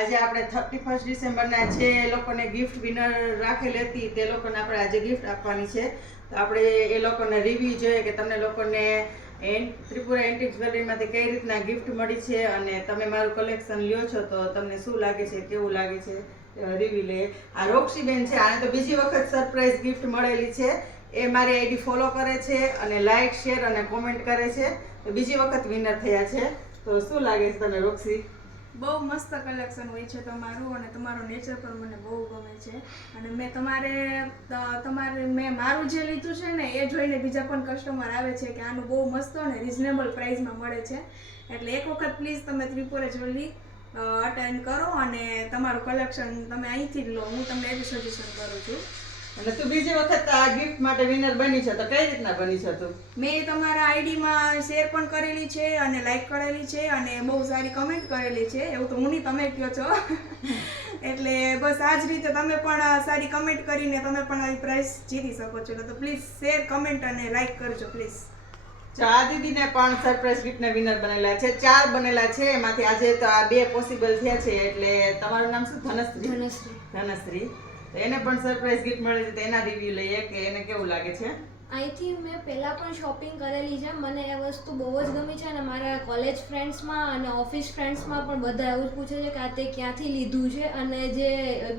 આજે આપણે 31 ડિસેમ્બરના જે લોકોને ગિફ્ટ વિનર રાખેલી હતી તે લોકોને આપણે આજે ગિફ્ટ આપવાની છે. તો આપણે એ લોકોને રિવ્યુ જોઈએ કે તમને લોકોને ત્રિપુરા એન્ટિક જ્વેલરીમાંથી કઈ રીતના ગિફ્ટ મળી છે અને તમે મારું કલેક્શન લ્યો છો તો તમને શું લાગે છે, કેવું લાગે છે, રિવ્યુ લે. આ રોક્ષીબેન છે, આને તો બીજી વખત સરપ્રાઈઝ ગિફ્ટ મળેલી છે. એ મારી આઈડી ફોલો કરે છે અને લાઈક, શેર અને કોમેન્ટ કરે છે. તો બીજી વખત વિનર થયા છે. તો શું લાગે છે તમને રોક્ષી? બહુ મસ્ત કલેક્શન હોય છે તમારું અને તમારો નેચર પણ મને બહુ ગમે છે. અને મેં મારું જે લીધું છે ને એ જોઈને બીજા પણ કસ્ટમર આવે છે કે આનું બહુ મસ્ત અને રિઝનેબલ પ્રાઇસમાં મળે છે. એટલે એક વખત પ્લીઝ તમે ત્રિપુરા જ્વેલરી અટેન્ડ કરો અને તમારું કલેક્શન તમે અહીંથી જ લો. હું તમને એ જ સજેશન કરું છું. અને તું બીજી વખત આ ગિફ્ટ માટે વિનર બની છે તો કઈ રીતના બની છે તું? મેં તમારા આઈડીમાં શેર પણ કરેલી છે અને લાઈક કરેલી છે અને બહુ સારી કમેન્ટ કરેલી છે. એવું તો હું નહીં, તમે કહો છો. એટલે બસ આ જ રીતે તમે પણ સારી કમેન્ટ કરીને તમે પણ આવી પ્રાઇઝ જીતી શકો છો. તો પ્લીઝ શેર, કમેન્ટ અને લાઈક કરજો પ્લીઝ. આ દીદીને પણ સરપ્રાઈઝ ગિફ્ટના વિનર બનેલા છે. 4 બનેલા છે, એમાંથી આજે તો આ 2 પોસિબલ થયા છે. એટલે તમારું નામ શું? ધનશ્રી. ધનશ્રી. તો એને પણ સરપ્રાઈઝ ગિફ્ટ મળી છે. તો એના રિવ્યુ લઈએ કે એને કેવું લાગે છે. અહીંથી મેં પહેલાં પણ શોપિંગ કરેલી છે. મને એ વસ્તુ બહુ જ ગમી છે અને મારા કોલેજ ફ્રેન્ડ્સમાં અને ઓફિસ ફ્રેન્ડ્સમાં પણ બધા એવું જ પૂછે છે કે આ તે ક્યાંથી લીધું છે. અને જે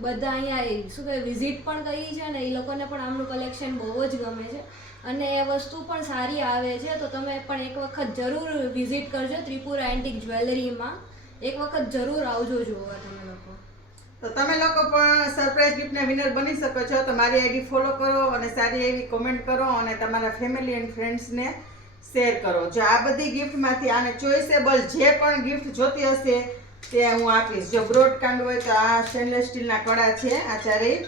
બધા અહીંયા શું કહે વિઝિટ પણ કરી છે ને એ લોકોને પણ આમનું કલેક્શન બહુ જ ગમે છે અને એ વસ્તુ પણ સારી આવે છે. તો તમે પણ એક વખત જરૂર વિઝિટ કરજો ત્રિપુરા એન્ટિક જ્વેલરીમાં. એક વખત જરૂર આવજો જોવા તમે લોકો. તો તમે લોકો પણ સરપ્રાઈઝ ગિફ્ટના વિનર બની શકો છો. તો મારી આઈડી ફોલો કરો અને સારી એવી કોમેન્ટ કરો અને તમારા ફેમિલી એન્ડ ફ્રેન્ડ્સને શેર કરો. જો આ બધી ગિફ્ટમાંથી આને ચોઇસેબલ જે પણ ગિફ્ટ જોતી હશે તે હું આપીશ. જો બ્રોડ કાંડ હોય તો આ સ્ટેનલેસ સ્ટીલના કડા છે, આ ચારેય,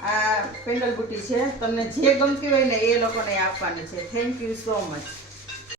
આ પેન્ડલ બુટી છે. તમને જે ગમતી હોય ને એ લોકોને આપવાની છે. Thank you so much.